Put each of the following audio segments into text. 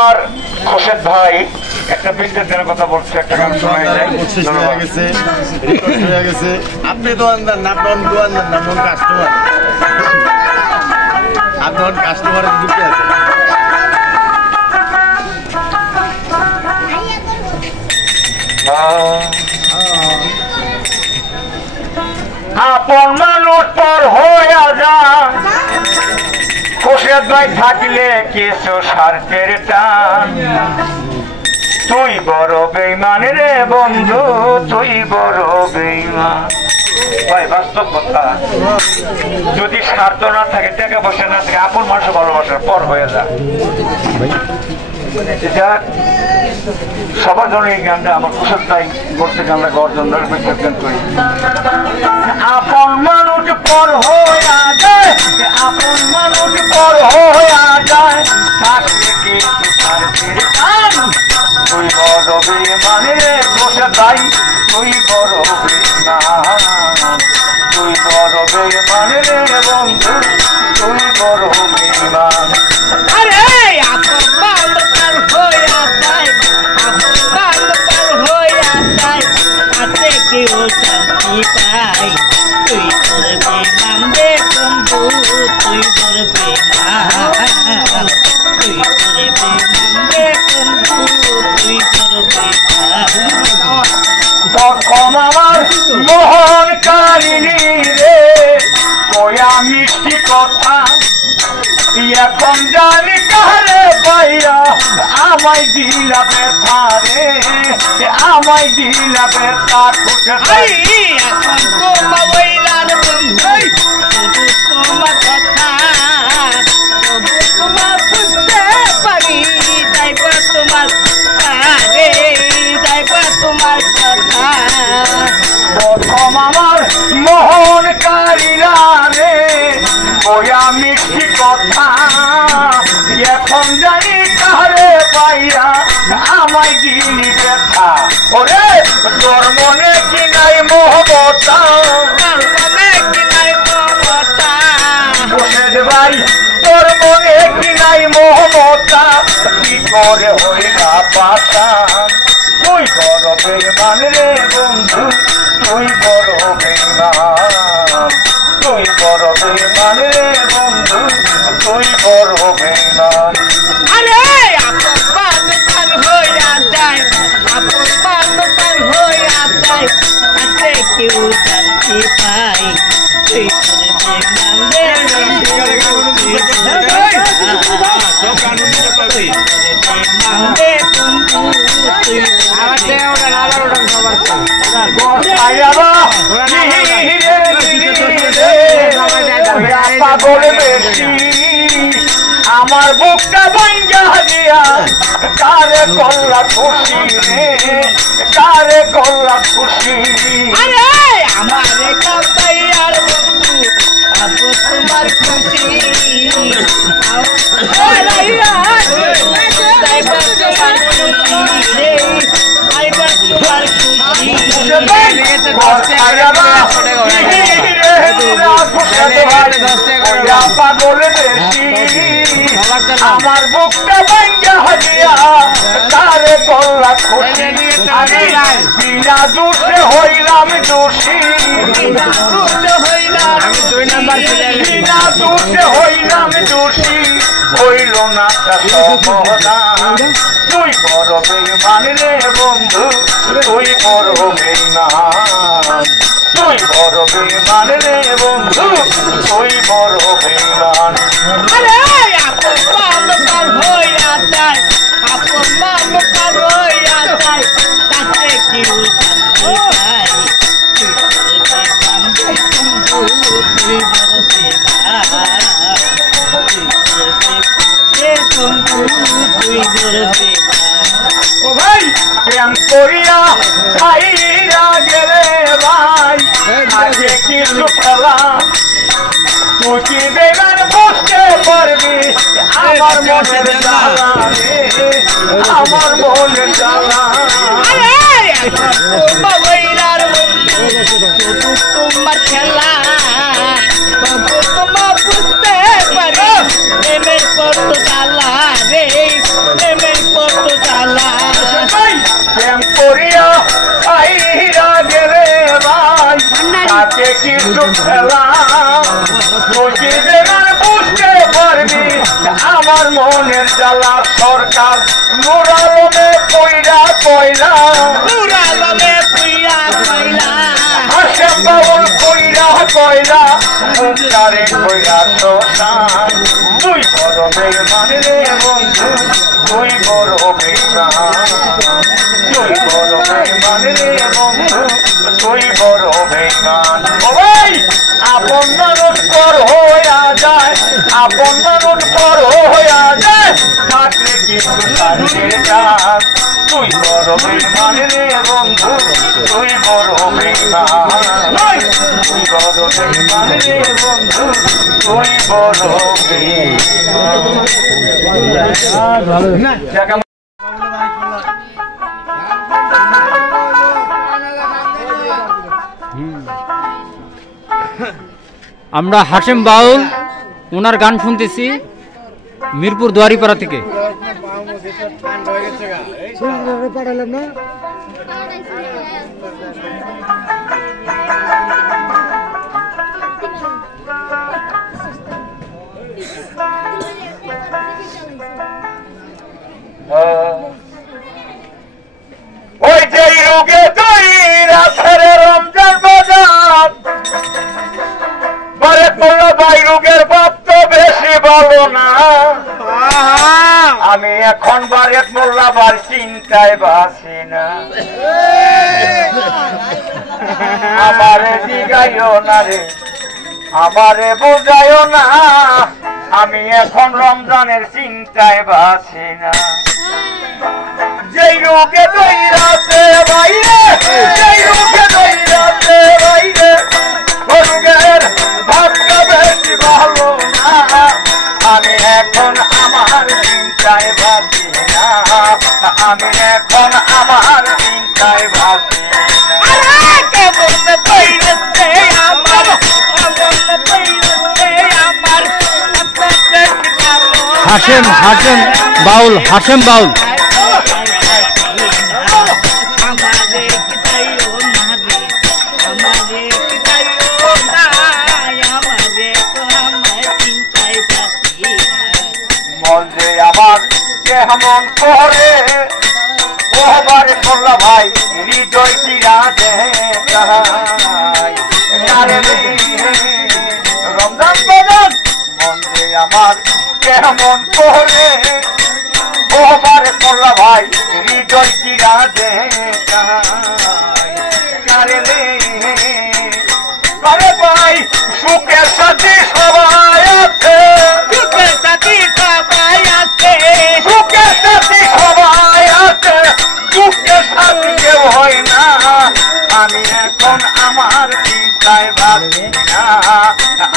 আর খোরশেদ ভাই একটা বিজনেসের কথা বলছে, একটা গান শোনা যায়। আপনি দোকানদার না, আপনার দোকানদার না, আপনার কাস্টমার, আপনার কাস্টমারের দিকে আছে। আপন মানুষ পর হইয়া যা, খোরশেদ ভাই থাকলে কিছু স্বার্থের টান। তুই বড় বেইমান রে বন্ধু, তুই বড় বেইমান। ভাই বাস্তব কথা, যদি স্বার্থ না থাকে, টাকা পয়সা না থাকে, আপন মানুষ ভালোবাসার পর হয়ে যা। এটা সবার জন্য এই গানটা আমার খোরশেদ ভাই করতে গানটা গাওয়ার জন্য গান করি। আপন মানুষ পর হইয়া যায়, আপন মানুষ পর হইয়া যায়, থাকলে কিছু স্বার্থের টান। তুই বড় বেইমান রে খোরশেদ ভাই, তুই বড় বেইমান, তুই বড় বেইমান রে বন্ধু, তুই বড় বেইমান। আরে আপন মানুষ পর হইয়া যায়, আপন মানুষ পর হইয়া যায়, তাতে কেউ শান্তি পায়। তুই তোর বেইমান রে বন্ধু, তুই তোর বেইমান, তুই তোর বেইমান রে বন্ধু, তুই তোর বেইমান। তখন আমার মোহন কারিনী রে কয়া মিষ্টি কথা, এখন জানি কারে পাইয়া আমায় দিলা ব্যথা রে, আমায় দিলা ব্যথা। খোরশেদ ভাই এখন তোমার বইলার বন্ধু, শুধু তোমার কথা, তবু তোমার বুঝতে পারি, যাইবা তোমার রে, যাইবা তোমার কথা। প্রথম আমার মোহন কারিনা রে কয়া মিষ্টি কথা, এখন জানি কারে পাইয়া আমায় দিলি ব্যথা। ওরে তোর মনে কি নাই মহবতা, তোর মনে কি নাই মমতা, খোরশেদ ভাই তোর মনে কি নাই মহবতা, কি করে হইলা পাশান। তুই বড় বেইমান রে বন্ধু, তুই বড় বেইমান, তুই বড় বেইমান রে বন্ধু, তুই বড় বেইমান। আরে আপন মানুষ পার হইয়া যায়, আপন মানুষ পার হইয়া যায়, তাতে কেউ শান্তি পায়। তুই তোর বেইমান রে বন্ধু, তুই তোর বেইমান, সব কানুন নিয়ে পাবি। বেইমান রে বন্ধু, তুই পাগল বেশি আমার বুকটা ভাঙ্গা দিয়া, কারে করলা খুশি রে, কারে করলা খুশি। আরে আমারে কাপাইয়ার বন্ধু, আপু তোমার খুশি, যাইবা তোমার খুশি রে, যাইবা তোমার খুশি। পাগল বেশি আমার বুকটা ভাঙ্গা দিয়া, কারে করলা খুশি। বিনা দোষে হইলাম দোষী, বিনা দোষে হইলাম দোষী, হইল না তা সমাধান। তুই বড় বেইমান রে বন্ধু, তুই বড় বেইমান, তুই বড় বেইমান রে বন্ধু, তুই বড় বেইমান। আরে আপন মানুষ পার হইয়া যায়, আপন মানুষ পার হইয়া যায়, তাতে কেউ শান্তি পায়। তুই তোর বেইমান রে বন্ধু, তুই বড় বেইমান, তুই তোর বেইমান রে বন্ধু, তুই বড় বেইমান। ও ভাই প্রেম করিয়া খাইরা গেলে ভাই, আগে কিছু খেলা তুই কি বেগান বুঝতে পারবি আমার মনের জ্বালা রে, আমার মনের জ্বালা। আরে এখন তোমার বইলার বন্ধু, শুধু তোমার খেলা, তবু তোমার বুঝতে পারি, প্রেমের কত জ্বালা রে, প্রেমের কিছু খেলা বুঝিবে না বুঝতে পারবি আমার মনের জ্বালা সরকার নূর আলমে কইরা কইলা হাসেম বাউল কইরা কইলা মুক্তারে কইরা শোষণ তুই বড় বেঈমান রে বন্ধু তুই বড় বেঈমান তুই বড় বেঈমান রে বন্ধু তুই বড় বেঈমান ওই আপন মানুষ পর হইয়া যায় আপন মানুষ পর হইয়া যায় থাকলে কিন্তু শান্তি যায় তুই বড় বেঈমান রে বন্ধু তুই বড় বেঈমান তুই বড় বেঈমান রে বন্ধু তুই বড় বেঈমান আমরা হাশেম বাউল ওনার গান শুনতেছি মিরপুর দুয়ারিপাড়া থেকে। ওই যে রোগে তৈরা ছেড়ে রমজান বাজার বারে করলো ভাই রোগের বাপ তো বেশি ভালো না আমি এখন বারেক মোল্লা বার চিন্তায় বাসি না আমারে দিগাইও না রে আমারে বোঝাইও না আমি এখন রমজানের চিন্তায় বাসি না যেই রোগে দইরাছে বাইরে যেই রোগে দইরাছে বাইরে রোগের ভাবটা বেশি ভালো না আমি এখন আমার চিন্তায় বাসি না আমি এখন আমার চিন্তায় বাসি হাশেম বাউল হাশেম বাউল মন যে আমার কেমন করে ওবারে করলা ভাই হৃদয় চিরা দে রমজান বাজান মন যে আমার কেমন করে ওবারে করলা ভাই হৃদয় চিরা দে আরে ভাই সুখের সাথে সবাই আছে সুখের সাথে সবাই আছে দুঃখের সাথে কেউ হয় না আমি এখন আমার চিন্তায় বাসি না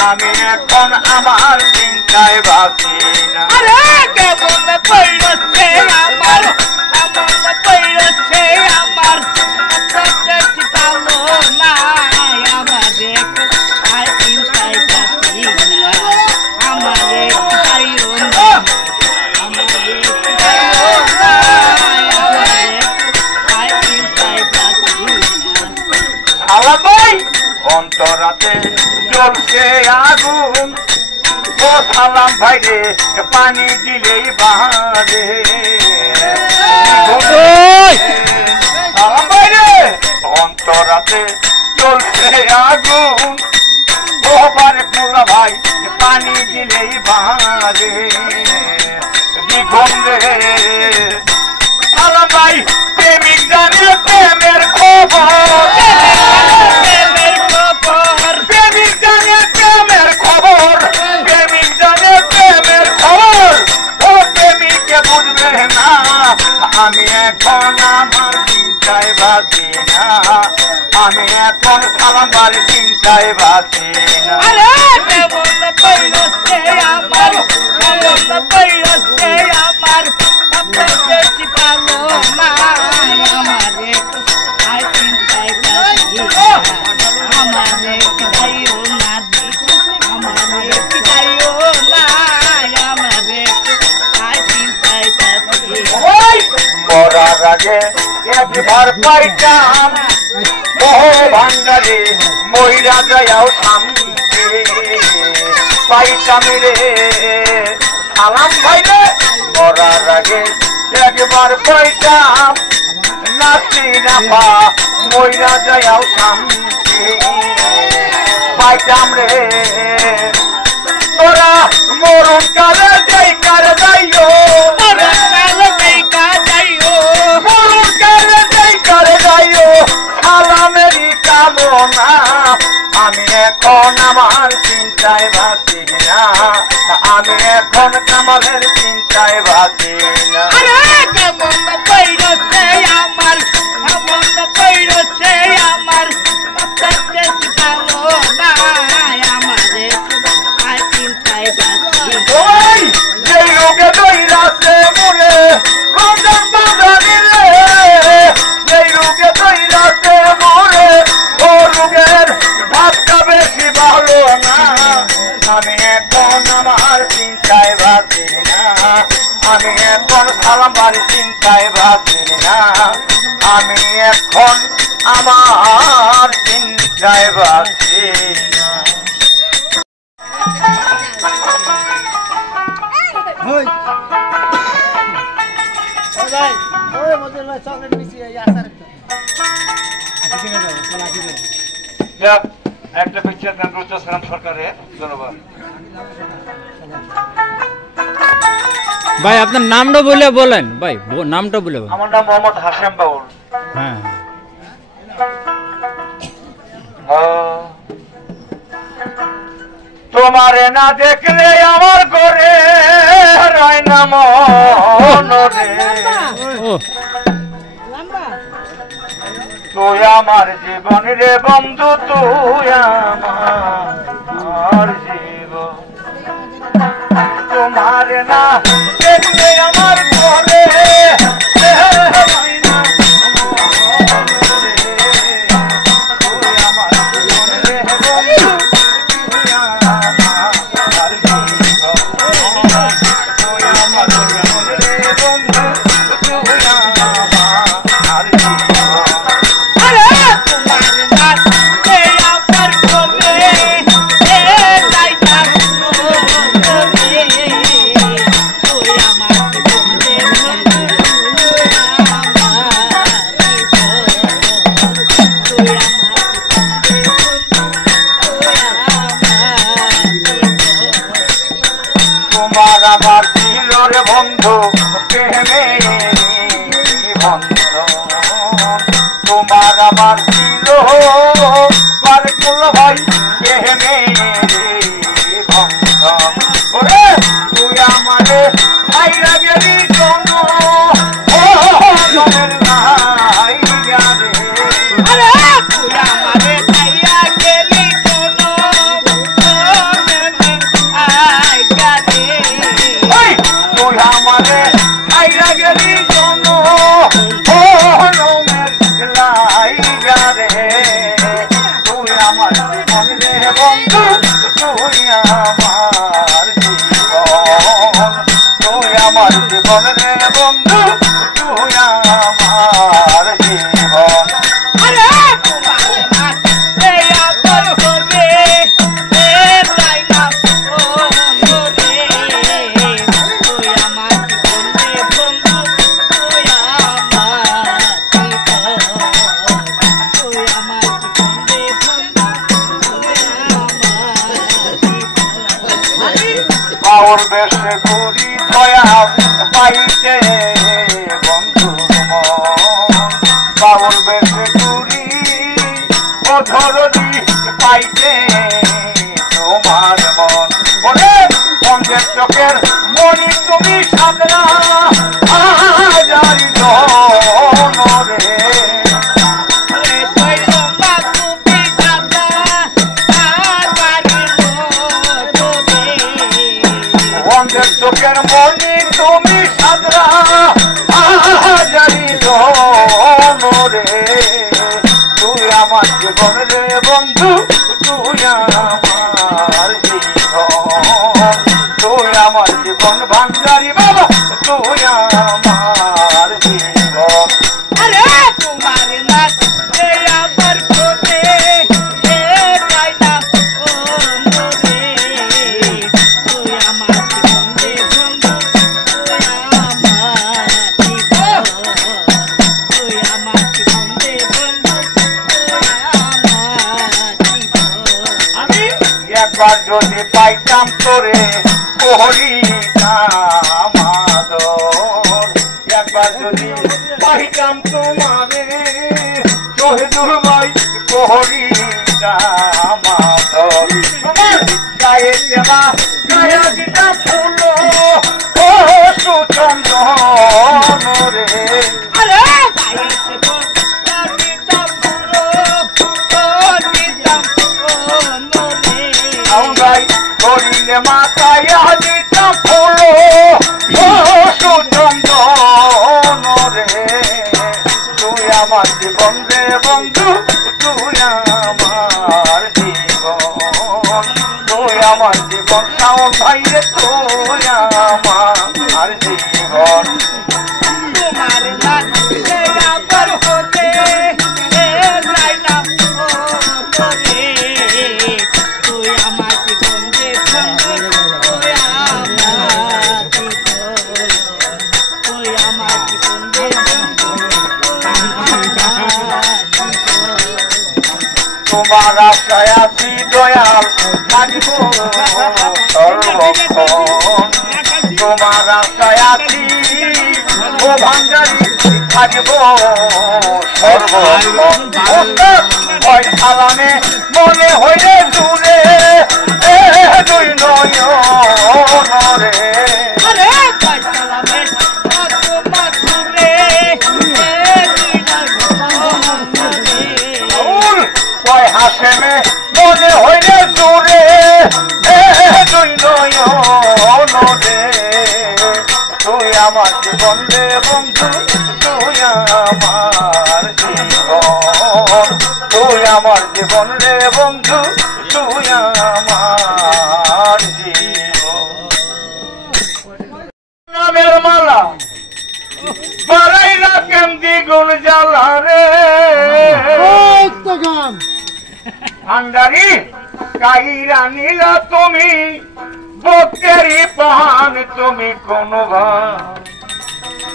আমি এখন আমার চিন্তায় বাসি না অন্তরাতে জ্বলছে আগুন ও সালাম ভাই রে পানি দিলেই বাঁধে সালাম ভাই রে অন্তরাতে জ্বলছে আগুন ও বারে পুরা ভাই পানি দিলেই বাঁধে দ্বিগুণ রে সালাম ভাই প্রেমিক জানে প্রেমের খবর আমি এখন আমার চিন্তায় বাসি না আমি এখন আমার চিন্তায় বাসি না মরার আগে একবার পাইতাম মোহ ভান্ডারে মইরা যাও শান্তি পাইতাম রে সালাম ভাইরে মরার আগে একবার পাইতাম নাচি না পা মইরা যাও শান্তি পাইতাম রে তোরা মরণ কালে যাই কারে যাইও মরণ কালে যাই কারে যাইও সালামেরই কামনা আমি এখন আমার চিন্তায় বাঁচি না আমি এখন কামালের চিন্তায় বাঁচি না কেমন পৈরছে আমার আমারে চিন্তায় বাঁচি ওই যে রোগে দইরাছে মরে রমজান বাজারে রে যে রোগে দইরাছে মরে ও রোগের ভাতটা বেশি ভালো না আমি এখন আমার চিন্তায় বাঁচি না আমি এখন সালাম বাড়ি চিন্তায় বাঁচি না আমি এখন আমার চিন্তায় বাঁচি না একটা পিকচার গান করতেছিলাম সরকারের ধন্যবাদ ভাই আপনার নামটা বলে বলেন ভাই নামটা বলে বলেন আমার নাম মোহাম্মদ হাশেম বাউল হ্যাঁ তোমারে না দেখলে আমার ঘরে রায় না মনরে ও তুই আমার জীবন রে বন্ধু তুই আমার জীবন তোমারে না দেখলে আমার ঘরে রায় না মনরে তুই আমার জীবন রে বন্ধু তুই আমার জীবন তুই আমার জীবন রে বন্ধু তুই আমার জীবন তোমার আমার ছিল রে বন্ধু প্রেমে বন্ধু তোমার আমার ছিল পারকুল ভাই প্রেমে বন্ধু ওরে তুই আমারে আইরা গেলি কোন ও মনের নাই রে তুই আমারে খাইয়া গেলি কোনো ওই তুই আমারে আইরা গেলি কোন ও রমের লাইগা রে তুই আমার জীবন রে বন্ধু তুই আমার জীবন তুই আমার জীবন রে বন্ধু তুই আমার জীবন বাউর বেশে ঘুরি দয়া পাইতে বন্ধু বাউর বেশে ঘুরি অধরদি পাইতে তোমার মন বলে পঞ্চের চোখের মনি তুমি সাদরা আজারি রে পঞ্চের চোখের মনি তুমি সাদরা আজারি রে তুই আমার জীবন রে বন্ধু তুই আমার জীবন তুই আমার জীবন ভান্ডারি বাবা তুই আমার জীবন তোমার নাচে আমার কোটে একবার যদি পাইতাম তোরে করিতাম আদর, একবার যদি পাইতাম তোমারে শহীদুল ভাই করিতাম আদর। তোমার গায়ে দেওয়া গায়ে দিতাম ফুল ও সুচন্দন রে, আরে গায়ে দেব দিতাম ফুলো ও দিতাম নরে ভাই করিলে মাথায় দিতাম ফুল ও সুচন্দন রে। তুই আমার জীবন রে বন্ধু, তুই আমার জীবন, তুই আমার জীবন শাওন ভাই রে, তুই আমার জীবন। তোমার লাগছে আবার হতে লাইলাম নরে তুই আমার জীবন রে তুই আমার জীবন, তুই আমার জীবন রে তোমার আশায় আছি দয়াল থাকিব সর্বক্ষণ, তোমার আশায় আছি ও ভাঙ্গারি থাকিব সর্বক্ষণ। ওই সালামে মনে হইলে দূরে দুই নয়ন রে, আরে পয়সালামে তোমার দূরে ওই হাসেমে মনে হইলে দূরে দুই নয়ন রে। তুই আমার জীবন রে বন্ধু, তুই আমার জীবন, তুই আমার জীবন রে বন্ধু, তুই আমার জীবন। নামের মালা বাড়াইলা কেমদি গুণ জ্বালা রে, ভান্ডারি কাইরা নীলা তুমি বকেরি পান, তুমি কোন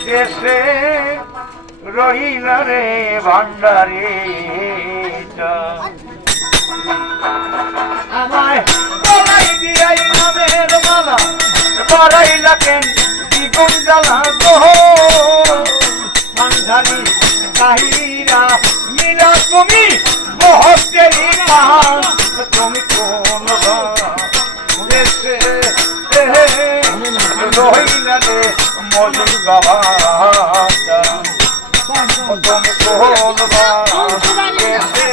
দেশে রহিলা রে ভান্ডারি। আমায় বলাই দিয়াই নামের মালা বাড়াইলা কেন দ্বিগুণ জ্বালা গো, ভান্ডারি কাহিরা নীলা তুমি বকেরি পান, তুমি কোন দেশে রহিলা রে মজুর বাবা, তুমি কোন দেশে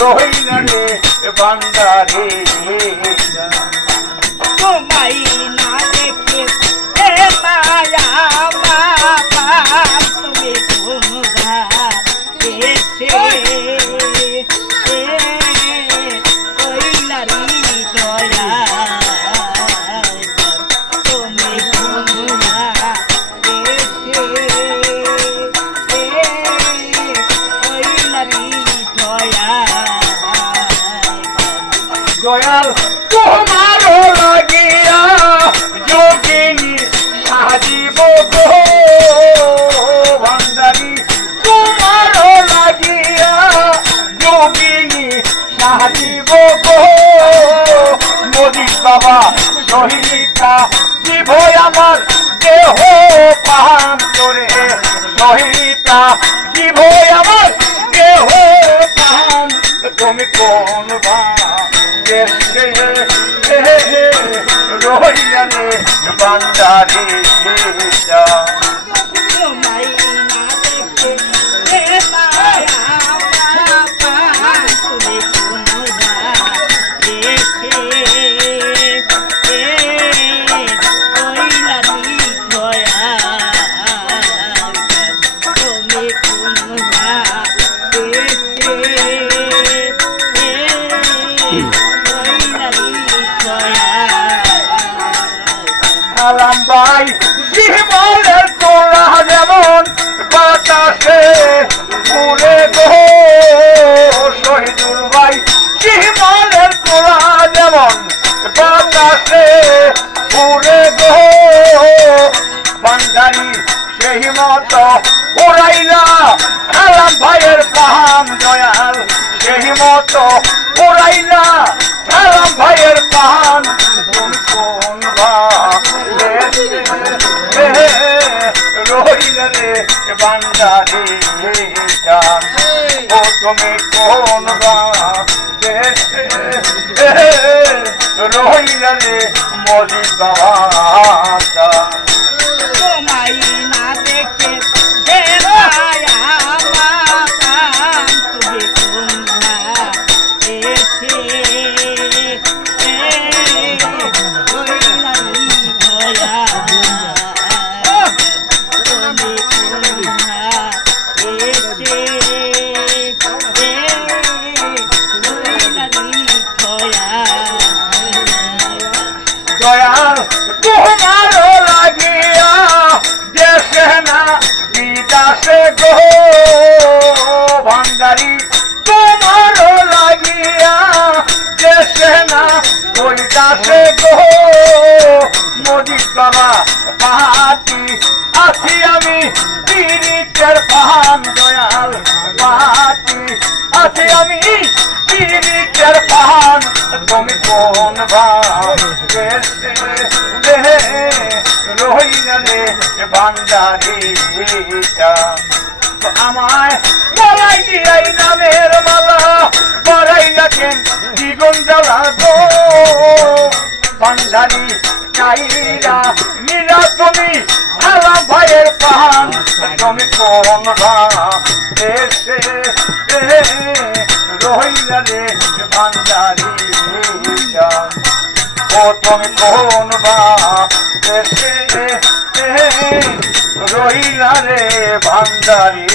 রহিলা রে ভান্ডারি। তোমায় না দেখে মায়া বাবা তুমি তোমরা দেশে কইলারি দয়া তুমি তোমরা দেশে কইলারি দয়া দয়াল তোমার লাগিয়া যোগিনী সাজিব গো, ভান্ডারি তোমার লাগিয়া যোগিনী সাজিব গো। মোদি বাবা সহিতা জীব আমার দেহ পান করে, সহিতা জীব আমার দেহ পান, তুমি কোন দেশে রহিলা রে ভান্ডারি। তোমায় না দেখে মায়া বাবা তুমি তোমরা দেশে কইলারি দয়া তুমি তোমরা দেশে কইলারি দয়া। সালাম ভাই জীবনের তোলা যেমন বাতাসে উড়ে গো, শহীদুল ভাই জীবনের তোলা যেমন বাতাসে উড়ে গো, ভান্ডারি সেই মতো উড়াইলা সালাম ভাইয়ের পাহাম দয়াল, সেই মতো উড়াইলা কোন দেশে রহিলা রে ভান্ডারি জান ও তুমি কোন দেশে রহিলা রে মজিদ বাবা তোমায় না দেখে হেরায়া মাতাম তুমি তোমরা এসে দয়াল তোমার লাগিয়া দেশে না বিদাসে গো ভান্ডারি তোমার লাগিয়া দেশে না ওই দাসে গো মোদি বাবা পাহাতি আছি আমি পীড়িতের পাহান দয়াল পাহাতি আছি আমি পীড়িতের পাহান তুমি কোন রহিলা রে ভান্ডারি আমায় বলাই দিয়াই নামের মালা বড়াইলা কেন দ্বিগুণ জ্বালা গো ভান্ডারি চাইরা নীলা তুমি আলা ভাইয়ের পাহান তুমি কোন দেশে রহিলা রে ভান্ডারি ও তুমি কোন দেশে রহিলা রে ভান্ডারি